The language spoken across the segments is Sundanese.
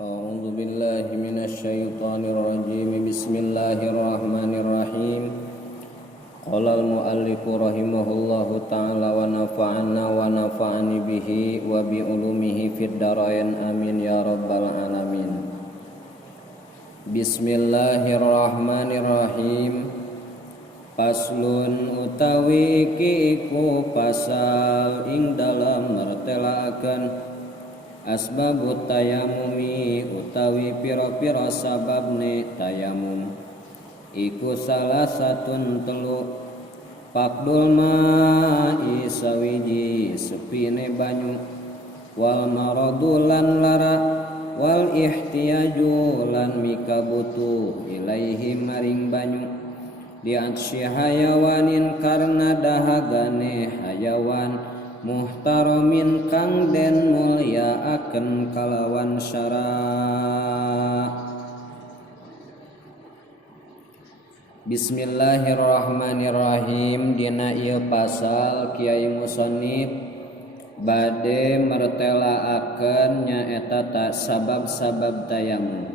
A'udzu billahi minasyaitonir rajim. Bismillahirrahmanirrahim. Qala al-muallif rahimahullahu ta'ala wa nafa'ana wa nafa'ani bihi wa bi ulumihi fid dharain amin ya rabbal alamin. Bismillahirrahmanirrahim. Paslun utawi iki iku pasal ing dalam mertelaaken asbabut tayamumi utawi pira-pira sababne tayamum. Iku salah satun telu pakdul ma'i sawiji sepine banyu, wal maradu lan lara, wal ihtiyaju lan mikabutu ilaihi maring banyu, diatsyi hayawanin karna dahagane hayawan, muhtaramin kang den mulyaaken kalawan syara. Bismillahirrahmanirrahim. Dina ieu pasal Kiai Musannif bade mertelaaken nyaeta sabab-sabab tayamum.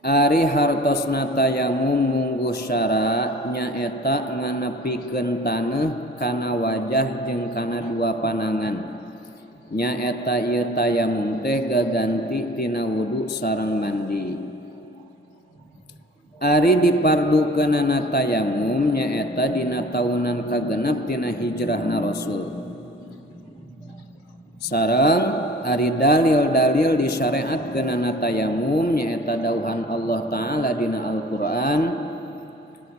Ari hartosna tayamum mungguh syara nyaeta nganepikeun taneuh kana wajah jeung kana dua panangan. Nyaeta ieu tayamum teh gaganti tina wudu sareng mandi. Ari dipardukeunana tayamum nyaeta dina taunan kagenep tina hijrahna Rasul. Sareng ari dalil-dalil disyariatkeunana tayamum nyaeta dauhan Allah Ta'ala dina Al-Qur'an.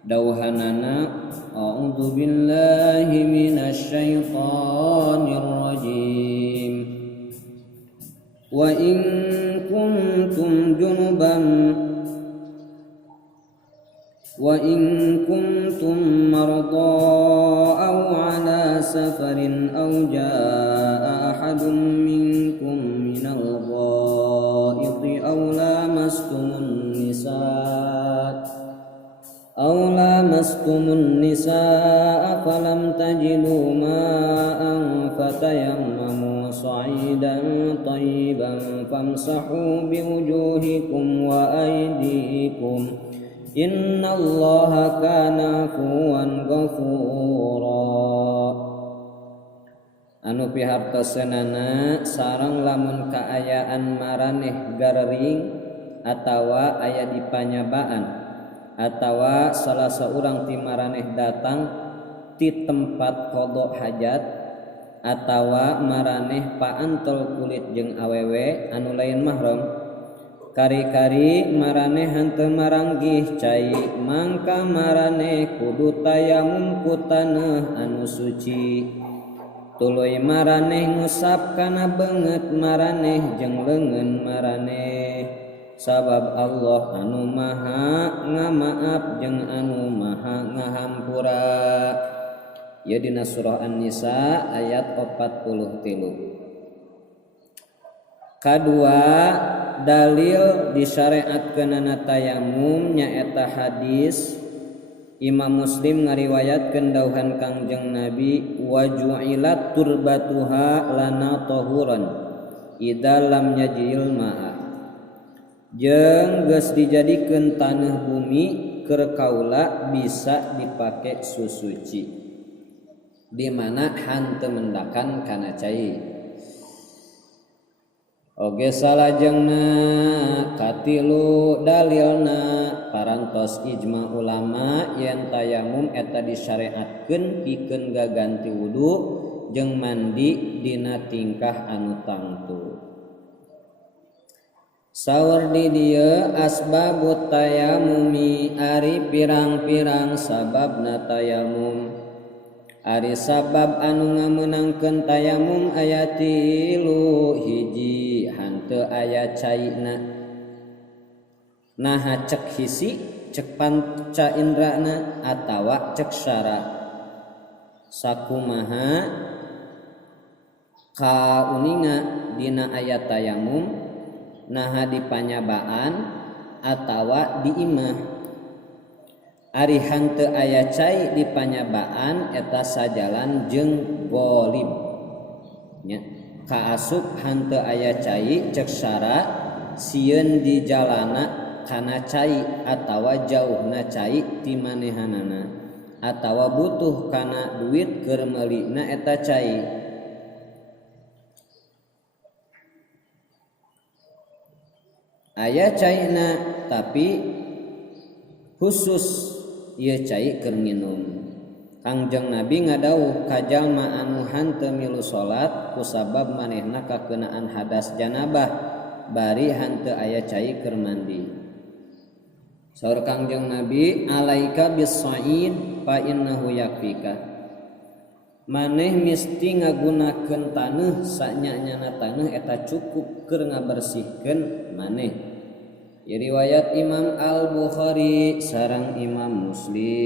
Dauhanana a'udzu billahi minasyaitonir rajim. Wa in kuntum junuban wa in kuntum marada aw ala safarin aw jaa ahadun minkum minal ghaiti aw lamastumun nisaa falam tajidu ma'an fatayammamu sa'idan tayyiban famsahu biwujuhikum wa aydikum innallaha kana afuwan ghafura. Anu pihartoseunana sareng lamun kaayaan maraneh garering atawa aya di panyabaan atawa salah saurang ti maraneh datang ti tempat qada hajat atawa maraneh paantol kulit jeung awewe anu lain mahram, kari-kari maraneh henteu maranggih cai mangka maraneh kudu tayamum ku taneuh anu suci. Tuluy maraneh ngusap kana beungeut maraneh jeung leungeun maraneh, sabab Allah anu maha ngamaaf jeung anu maha ngahampura. Ieu dina surah An-Nisa ayat 43. Kadua dalil disyariatkeunana tayamum nyaeta hadis Imam Muslim ngariwayatkeun dauhan Kangjeng Nabi, wa ju'ilat turbatuha lana tahuran idza lam yajil ma'a. Jeung geus dijadikeun taneuh bumi keur kaula bisa dipake susuci di mana hanteu mendakan kana cai. Oge salajengna katilu dalilna parantos ijma ulama yen tayamum eta disyariatkeun pikeun gaganti wudu jeung mandi dina tingkah anu tangtu. Saur di dieu asbabut tayamumi ari pirang-pirang sababna tayamum. Ari sabab anu ngameunangkeun tayamum aya tilu. Hiji, hanteu aya caina. Naha cek hisi, cek panca indrana atawa cek syara. Sakumaha kauninga dina aya tayamum, naha di panyabaan atawa di imah. Ari hanteu aya cai di panyabaan eta sajalan jeung golib nya. kaasup hanteu aya cai cek syara sieun di jalana kana cai atawa jauhna cai ti manehanana atawa butuh kana duit keur meulina eta cai. Aya caina tapi khusus ieu cai keur nginum. Kangjeng Nabi ngadawuh ka jalma anu hanteu milu salat kusabab manehna kakeunaan hadas janabah bari hanteu aya cai keur mandi. Saur Kangjeng Nabi, alaika bis-sa'id fa innahu yakfika. Maneh misti ngagunakeun taneuh sanyanyana taneuh eta cukup keur ngabersihkeun maneh. Riwayat Imam Al-Bukhari sareng Imam Muslim.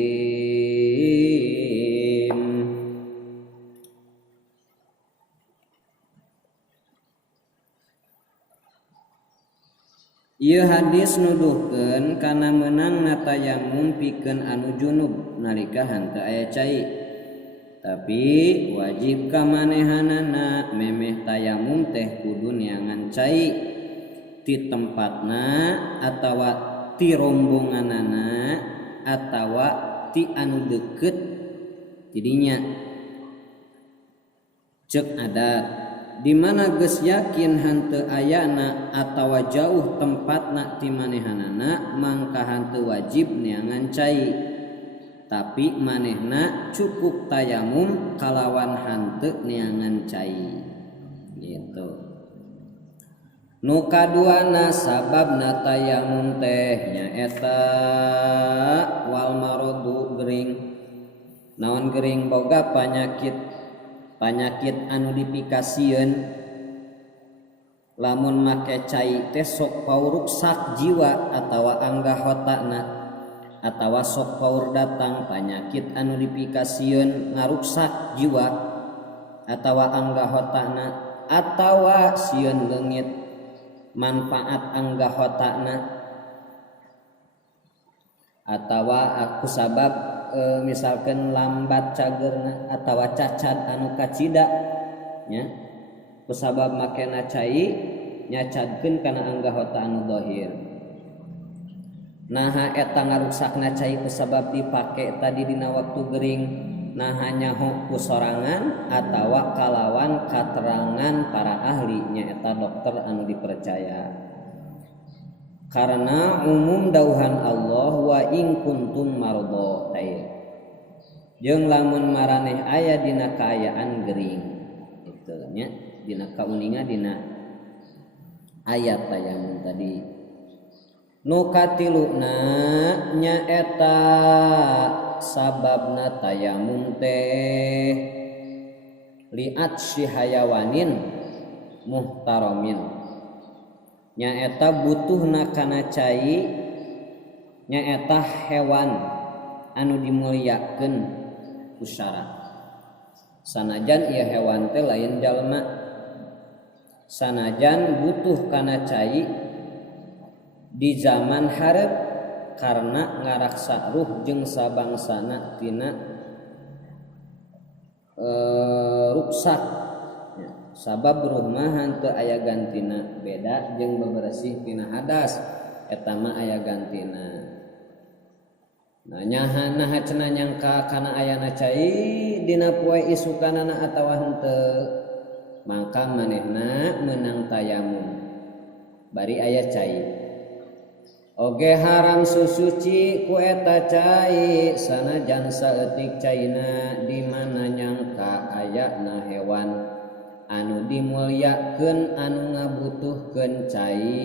Ieu hadis nuduhkeun kana meunangna tayamum pikeun anu junub nalika henteu aya cai. Tapi wajib ka manehanana memeh tayamum teh kudu neangan cai ti tempatna atawa ti rombonganana atawa ti anu deukeut tidinya. Cek adat di mana geus yakin henteu ayana atawa jauh tempatna ti manehanana mangka henteu wajib neangan cai. Tapi manehna cukup tayamum kalawan henteu neangan cai. Gitu. Nu kaduana sababna tayamum teh nyaeta wal maradu gering. Naon gering boga penyakit anu dipikasieun lamun make cai teh sok pauruksak jiwa atawa anggahotana atawa sok paur datang penyakit anu dipikasieun ngaruksak jiwa atawa anggahotana atawa sieun leungit manfaat anggahotana atawa aku sabab misalkan lambat cagerna atawa cacat anu kacida nya kusabab makena cai nyacadkeun kana anggahota anu dhahir. Naha eta ngaruksakna cai kusabab dipake tadi dina waktu gering naha nyaho ku sorangan atawa kalawan katerangan para ahli nyaeta dokter anu dipercaya. Karena umum dauhan Allah wa in kuntum mardo teh jeung lamun maraneh aya dina kaayaan gering itu nya dina kauninga dina ayat tayamum tadi. Nu katiluna nyaeta sababna tayamum teh liat si hayawanin muhtaramin nyaeta butuhna kana cai nyaeta hewan anu dimuliakeun ku syara. Sanajan ieu hewan teh lain jalma, sanajan butuh kana cai di zaman hareup karena ngaraksa ruh jeung sabangsana tina ruksak sabab ruh mah henteu aya gantina beda jeung bebersih tina hadas eta mah aya gantina. Nah nyaha cenah nyangka kana ayana cai dina poe isukanana atawa henteu maka manehna meunang tayamum bari aya cai. Oge haram susuci ku eta cai sanajan saeutik caina di mana nyangka ayana hewan anu dimulyakeun anu ngabutuhkeun cai.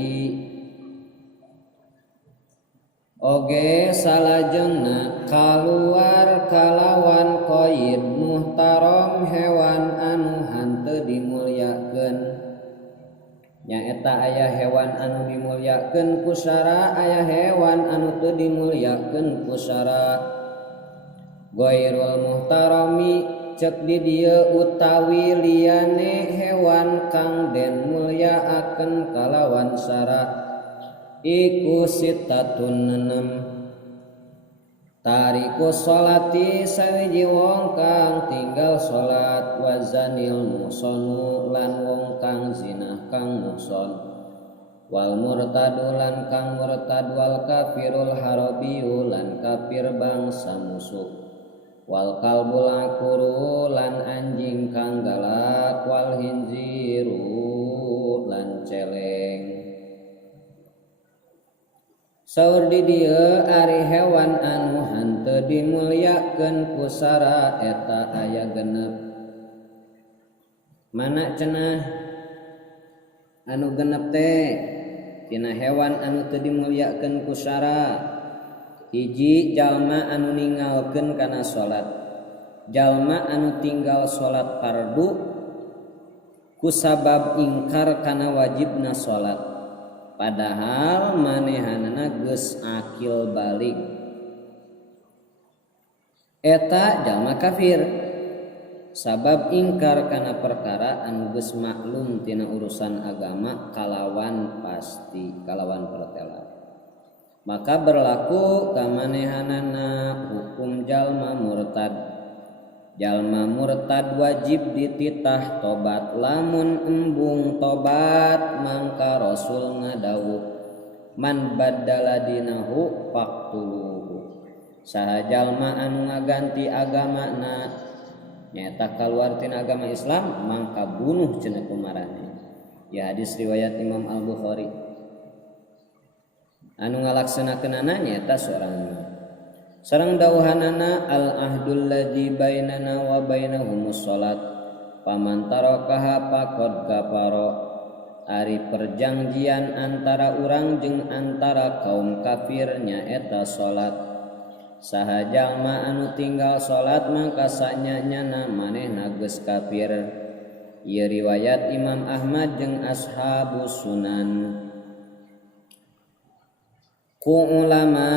Oge salajengna kaluar kalawan qaid muhtaram hewan anu henteu dimulyakeun. Nyaeta aya hewan anu dimulyakeun ku syara aya hewan anu teu dimulyakeun ku syara. Ghairul muhtarami cek di dieu utawi liyane hewan kang den mulyaakeun kalawan syara iku sitatun 6 tariku sholati sawiji wong kang tinggal salat wazanil musonu lan wong kang zinah kang muson wal murtadu lan kang murtad wal kafirul harabiyu lan kafir bangsa musuh wal kalbul akuru lan anjing kang galak wal hinziru lan celeng. Saur di dieu ari hewan anu henteu dimulyakeun ku sara eta aya genep. Mana cenah anu genep teh tina hewan anu teu dimulyakeun ku sara? Hiji jalma anu ninggalkeun kana salat. Jalma anu tinggal salat fardu ku sabab ingkar kana wajibna salat. Padahal manehanana geus akil balik. Eta jalma kafir sabab ingkar kana perkara anu geus maklum tina urusan agama kalawan pasti kalawan pertela. Maka berlaku kamanehanana hukum jalma murtad. Jalma murtad wajib dititah tobat lamun embung tobat mangka Rasul ngadawuh man baddala dinahu faqtuluhu saha jalma anu ngaganti agamana nyaeta kaluar tina agama Islam mangka bunuh cenah kumarane. Ya hadis riwayat Imam Al-Bukhari. Anu ngalaksanakeunana nyaeta seorang sareng dawuhanana al ahdul ladzi bainana wa bainahumus shalat paman tarakaha faqad kafara ari perjanjian antara urang jeung antara kaum kafir nyaeta salat saha jalma anu tinggal salat mangka sanyanyana manehna geus kafir. Ieu riwayat Imam Ahmad jeung ashabus sunan. Ku ulama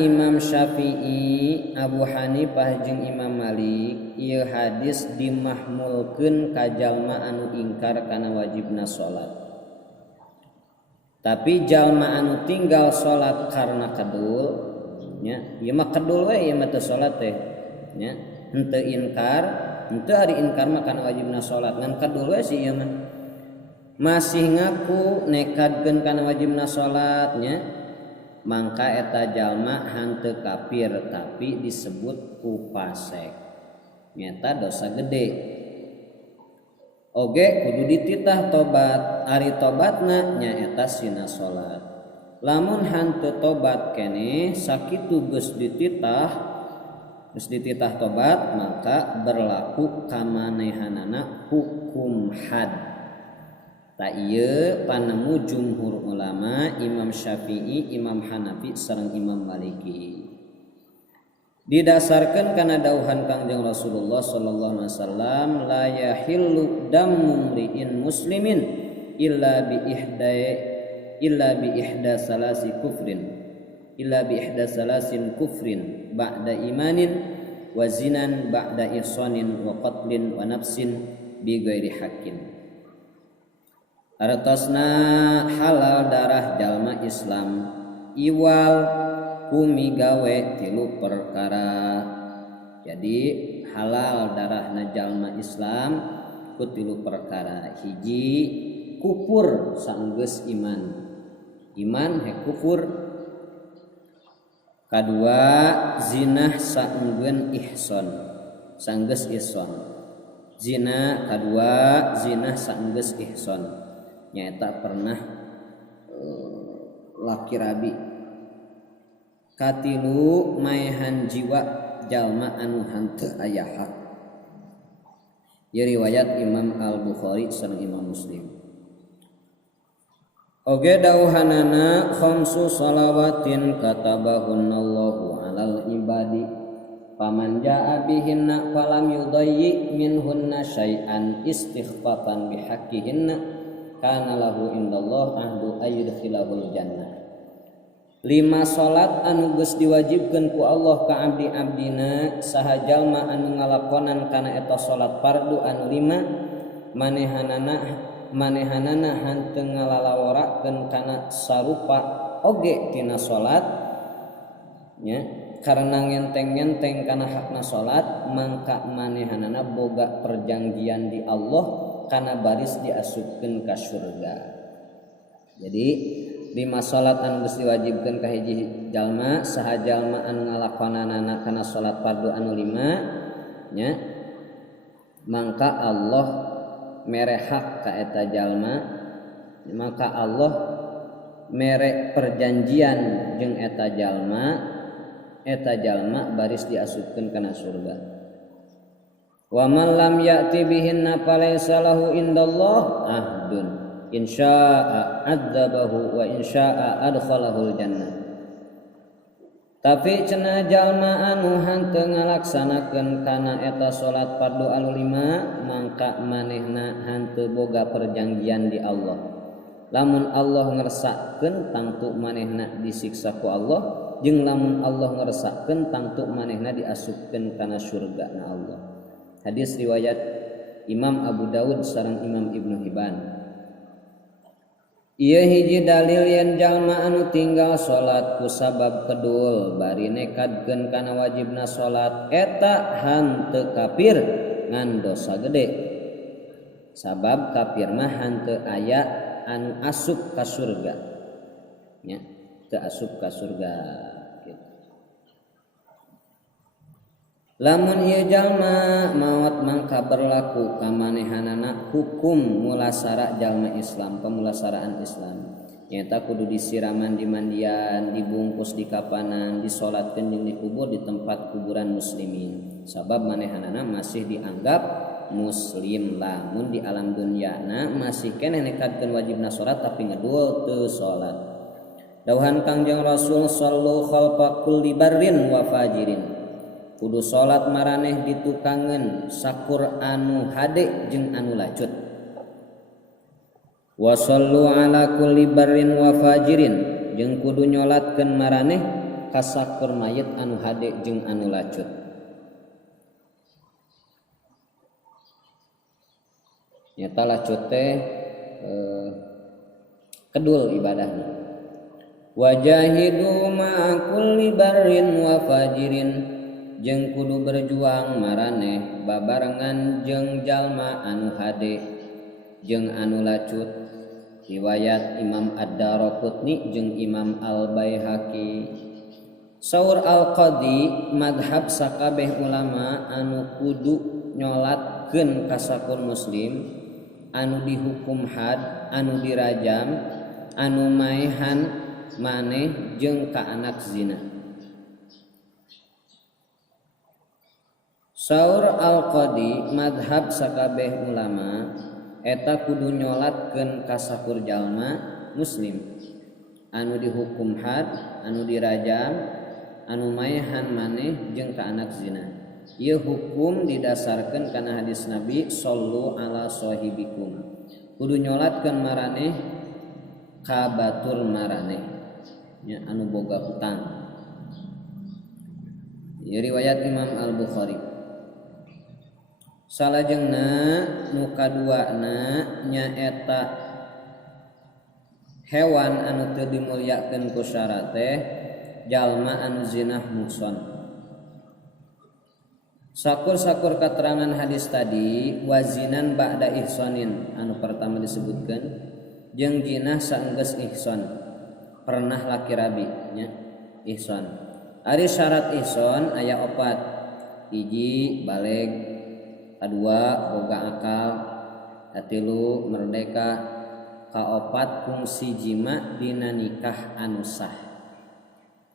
Imam Syafi'i, Abu Hanifah jeung Imam Malik ieu hadis dimahmulkeun ka jalma anu ingkar kana wajibna salat. Tapi jalma anu tinggal salat karena kedul nya ieu mah kedul we ieu mah teu salat teh nya henteu inkar henteu ari inkar mah kana wajibna salat ngan kedul we si ieu mah masih ngaku nekadkeun kana wajibna salat nya mangka eta jalma hanteu kafir tapi disebut ku fasik nyata dosa gede. Oge kudu dititah tobat ari tobatna nyaeta sina salat. Lamun hanteu tobat keneh sakitu geus dititah tobat maka berlaku kamanehanana hukum had. Ta ieu panemu jumhur ulama Imam Syafi'i, Imam Hanafi sareng Imam Maliki. Didasarkan kana dawuhan Kangjeng Rasulullah sallallahu alaihi wasallam la yahillu damu mri'in muslimin illa bi ihda salasin kufrin ba'da imanin wa zinan ba'da ihsanin wa qatlin wa nafsin bi ghairi haqqin. Artosna halal darah jalma Islam iwal kumi gawe tilu perkara. Jadi halal darahna jalma Islam ku tilu perkara. Hiji kufur saenggeus iman he kufur. Kadua zinah saenggeun ihsan saenggeus ihsan. Zina kadua zinah saenggeus ihsan nyaeta pernah laki rabi. Katilu maehan jiwa jalma anu henteu aya hak. Ieu riwayat Imam Al-Bukhari sareng Imam Muslim. Oge dawuhanana khamsu shalawatin katabahunallahu alal ibadi faman jaa bihinna falam yudayyi minhunna syai'an istighfatan bihaqqihinna kana lahu indallah ahdu ayyudkhilahul jannah. 5 salat anu geus diwajibkeun ku Allah ka abdi-abdina saha jalma anu ngalakonan kana eta salat fardu anu 5 manehanana hanteu ngalalawarakeun kana sarupa oge tina salat nya karena ngenteng-ngenteng kana hakna salat mangka manehanana boga perjanjian di Allah kana baris diasupkeun ka surga. Jadi lima salat anu geus diwajibkeun ka hiji jalma saha jalma anu ngalakonanana kana salat fardu anu 5 nya mangka Allah mere hak ka eta jalma, maka Allah mere perjanjian jeung eta jalma baris diasupkeun kana surga. Wa man lam ya'ti bihinna falaysa lahu indallah ahdun insya'a adzabahu wa insya'a adkhalahul jannah. Tapi cenah jalma anu hanteu ngalaksanakeun kana eta salat fardu anu 5 mangka manehna hanteu boga perjanjian di Allah. Lamun Allah ngersakkeun tangtu manehna disiksa ku Allah jeung lamun Allah ngersakkeun tangtu manehna diasupkeun kana surgana Allah. Hadis riwayat Imam Abu Daud sareng Imam Ibnu Hibban. Ieu hiji dalil yen jalma anu tinggal salat ku sabab kedul bari nekadkeun kana wajibna salat eta hanteu kafir ngan dosa gede. Sabab kafir mah hanteu aya anu asup ka surga. Nya, teu asup ka surga. Lamun ieu jalma maot mangka berlaku ka manehanana hukum mulasara jalma Islam, pemulasaraan Islam. Nyata kudu disiraman di mandian, dibungkus di kapanan, disolatkeun jeung dikubur di tempat kuburan muslimin. Sabab manehanana masih dianggap muslim. Lamun di alam dunyana masih keneh nekadkeun wajibna salat tapi ngedul teu salat. Dawuhan Kangjeng Rasul sallu khalfa kulli barrin wa fajirin. Kudu salat maraneh ditukangeun sakur anu hade jeung anu lacut. Wa sallu ala kulli barrin wa fajirin jeung kudu nyolatkeun maraneh ka sakur mayit anu hade jeung anu lacut. Nyata lacut teh kedul ibadahna. Wajahidu ma'a kulli barrin wa fajirin jeung kudu berjuang maraneh babarengan jeung jalma anu hade jeung anu lacut. Riwayat Imam Ad-Daraqutni jeung Imam Al-Baihaqi. Saur Al-Qadi madhab sakabeh ulama anu kudu nyolatkeun ka sakur muslim anu dihukum had, anu dirajam, anu maehan maneh jeung ka anak zina. Saur Al-Qadi madhab sakabeh ulama eta kudu nyolatkeun ka sakur jalma muslim anu dihukum had, anu dirajam, anu maehan maneh jeung ka anak zina. Ieu hukum didasarkeun kana hadis Nabi sallu ala sahibikum. Kudu nyolatkeun maraneh ka batur maraneh nya anu boga hutang. Ieu riwayat Imam Al-Bukhari. Salajengna nu kaduana nyaeta hewan anu teu dimulyakeun ku syarat teh jalma anu zinah muhson. Sakur-sakur keterangan hadis tadi wazinan ba'da ihsanin anu pertama disebutkeun jeung jinah saenggeus ihsan pernah laki rabi nya ihsan. Ari syarat ihsan aya 4. Hiji baleg, kadua boga akal, katilu merdeka, kaopat fungsi jima dina nikah anu sah.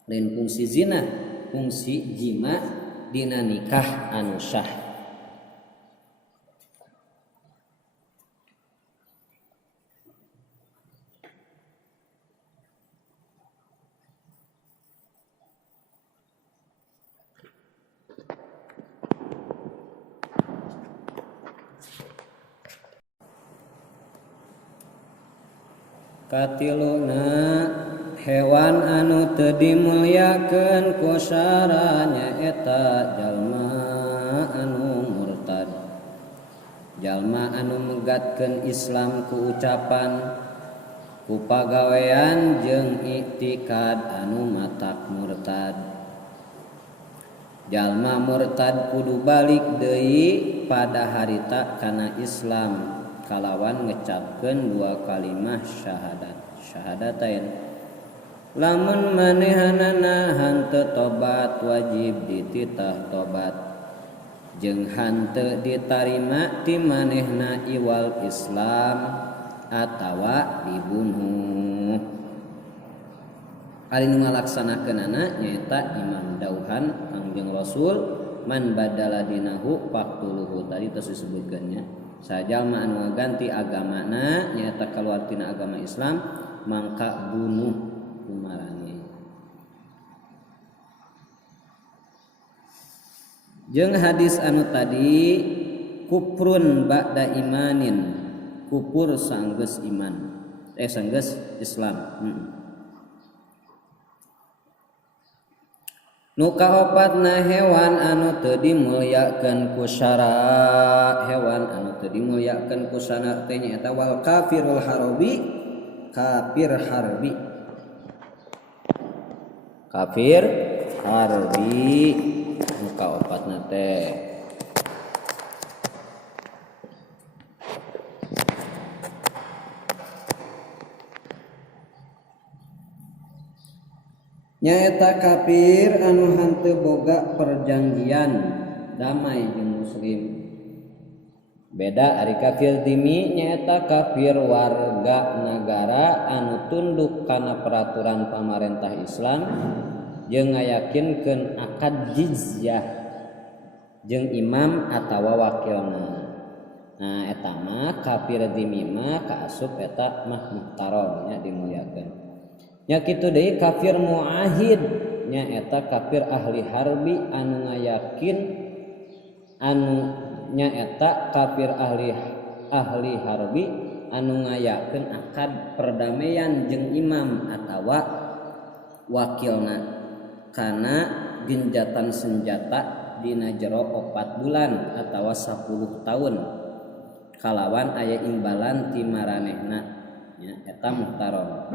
Lain fungsi zina, fungsi jima dina nikah anu sah. Katiluna hewan anu teu dimulyakeun ku syara nyaeta jalma anu murtad. Jalma anu megatkeun Islam ku ucapan, ku pagawean jeung iktikad anu matak murtad. jalma murtad kudu balik deui pada harita kana Islam kalawan ngecapkeun dua kalimah syahadatain. Lamun manehanana hanteu tobat wajib dititah tobat jeung hanteu ditarima ti manehna iwal Islam atawa dibunuh. Ari nu ngalaksanakeunana nyaeta imam dauhan Kangjeng Rasul man badala dinahu faqtuluhu tadi tos disebutkeun nya. Sajalma anu ngaganti agamana nyaeta kaluar tina agama Islam mangka bunuh kumarange. Jeung hadis anu tadi kufrun ba'da imanin, kufur sanggeus iman sanggeus Islam. Nu kaopatna hewan anu teu dimulyakeun ku syara, hewan anu teu dimulyakeun ku syara teh nyaeta wal kafirul harbi, kafir harbi. Kafir harbi nu kaopatna teh nyaeta kafir anu hanteu boga perjanjian damai jeung muslim. Beda ari kafir dimi nyaeta kafir warga negara anu tunduk kana peraturan pamarentah Islam jeung ngayakinkeun akad jizyah jeung imam atawa wakilna. Nah eta mah kafir dimi mah kaasup eta mah muhtaram nya dimulyakeun. Nya kitu deui kafir muahid nya eta kafir ahli harbi anu ngayakin anu nya eta kafir ahli harbi anu ngayakeun akad perdamaian jeung imam atawa wakilna kana genjatan senjata dina jero 4 bulan atawa 10 tahun kalawan aya imbalan ti maranehna nya eta muhtaram.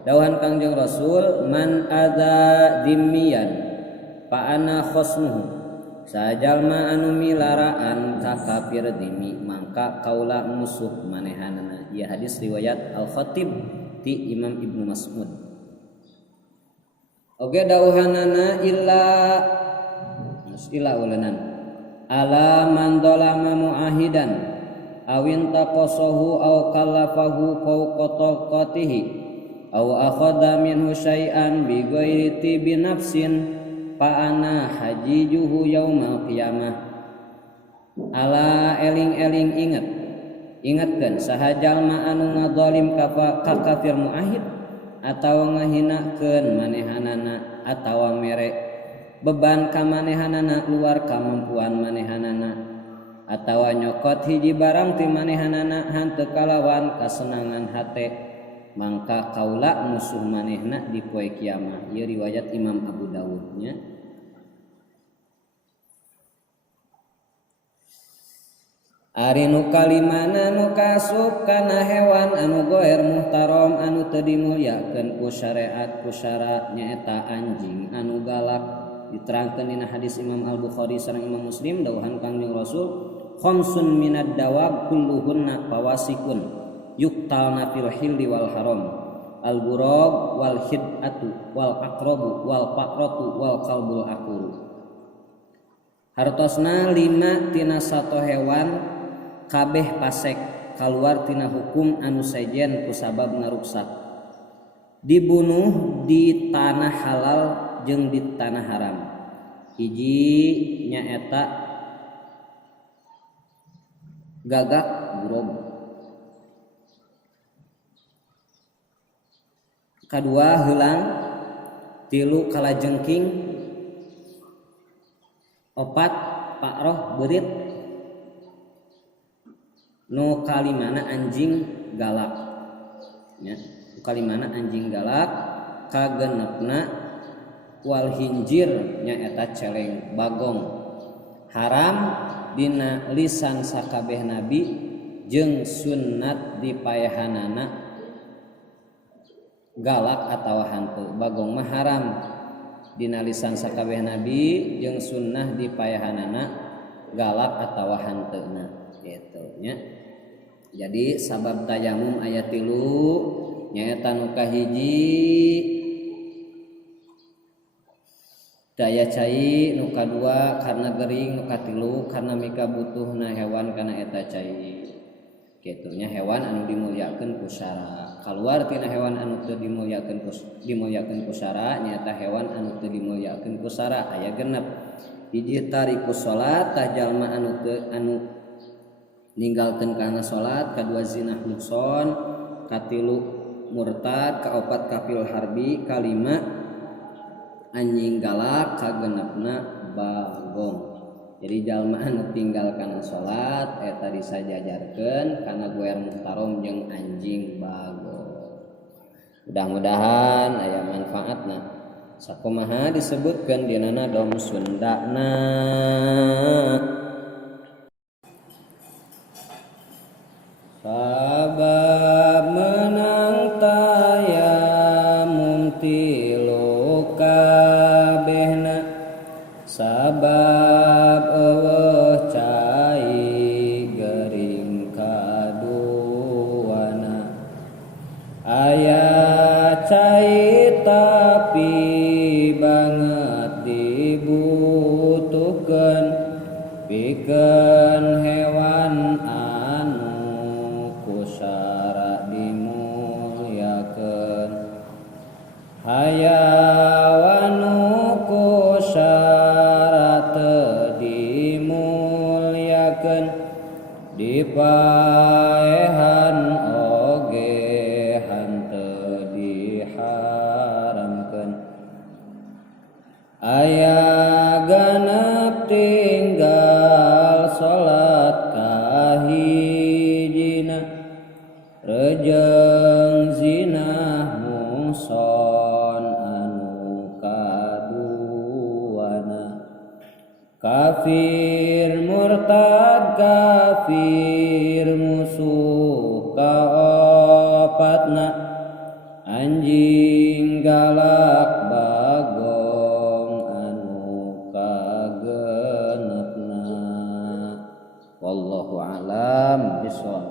Dawuhan Kangjeng Rasul man adza dimmiyan fa ana khosmuhu, sajalma anu milaraan ka kafir dimi mangka kaula musuh manehanana. Ieu hadis riwayat Al-Khatib ti Imam Ibnu Mas'ud. Oge dawuhanana illa ulenan ala man dolama muahidan awin taqasahu aw kallafahu fawqa taqatihi aw akhadha minhu syai'an bi ghairi tibi nafsin fa ana hajijuhu yaumal qiyamah. Ala eling-eling ingetkeun saha jalma anu ngazalim ka kafir muahid atawa ngahinakeun manehanana atawa mere beban ka manehanana luar kamampuan manehanana atawa nyokot hiji barang ti manehanana hanteu kalawan kasenangan hate mangka kaula musuh manehna di poe kiamah. Ieu riwayat Imam Abu Dawud nya. Ari nu kalimana nu kasub kana hewan anu goer muhtaram anu teu dimulyakeun ku syariat ku syara nyaeta anjing anu galak. Diterangkeun dina hadis Imam Al-Bukhari sareng Imam Muslim dawuhan Kangjeng Rasul khamsun minad dawab kulluhunna fawasikun yuktalna fil hilli wal haram al-ghurab wal hid'atu wal aqrabu wal faqratu wal qalbul aqul. Hartosna 5 tina 1 hewan kabeh pasek kaluar tina hukum anu sejen ku sababna ruksak dibunuh di tanah halal jeung di tanah haram. Hiji nyaeta gagak ghurab, kadua heulang, 3 kalajengking, 4 pakroh beurit, nu kalimana anjing galak nya nu kalimana anjing galak, kagenepna wal hinjir nya eta celeng bagong. Haram dina lisan sakabeh nabi jeung sunnat dipayahanana galak atawa hanteu. Bagong mah haram dina lisan sakabeh nabi jeung sunnah di payahanana galak atawa hanteuna gitu nya. Jadi sabab tayamum aya 3 nyaeta nu kahiji daya cai, nu kadua karena gering, nu katilu karena mika butuhna hewan kana eta cai. Kitu nya hewan anu dimulyakeun ku syara. Kaluar tina hewan anu teu dimulyakeun ku syara nyaeta hewan anu teu dimulyakeun ku syara aya 6. Hiji tariku salat tah jalma anu ninggalkeun kana salat, kadua zinah nukson, katilu murtad, kaopat kafil harbi, kalima anjing galak, kagenepna bagong. Jadi jalma anu tinggal kana salat eta disajajarkeun kana guer muhtarom jeung anjing bagong. Mudah-mudahan aya manfaatna. Sakumaha disebutkeun dina dom Sundana. Sabab menang tayamum tilu kabehna, sabab eueuh cai gering kaduana, aya cai tapi banget dibutuhkeun pikeun hewan anu ku syara dimulyakeun. Hayawan nu ku syara teu dimulyakeun dipaehan oge hanteu diharamkeun. Aya ganep tinggal salat kahijina, rejeung zinah muson anu kaduana, kafir murtad kafir musuh kaopatna, anjing galak bagong anu kagenepna. Wallahu a'lam bishawab.